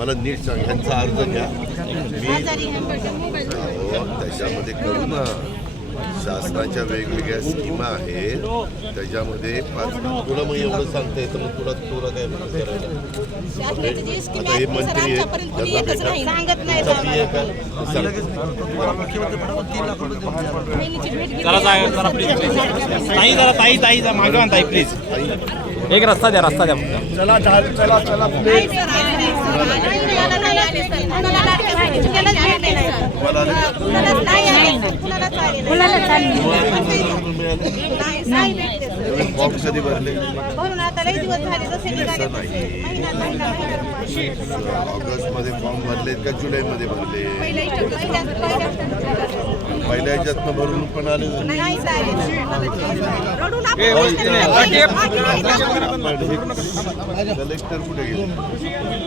मला नीट सांग ह्यांचा अर्ज घ्या मी त्याच्यामध्ये करू ना शासनाच्या वेगवेगळ्या स्कीमा आहेत त्याच्यामध्ये पाच तुला मग एवढं सांगता येतं मग तुला तुला काय करायला आता हे मंत्री आहेत त्यांना भेटा आहे? सांग. जरा जा जरा प्लीज ताई जरा ताई ताई जा मागे ताई प्लीज एक रस्ता द्या रस्ता द्या फक्त. चला चला चला. फॉर्म कधी भरले तसं नाही. ऑगस्टमध्ये फॉर्म भरले का जुलैमध्ये भरले पहिल्या ह्याच्यातनं भरून पण आले. कलेक्टर कुठे गेले?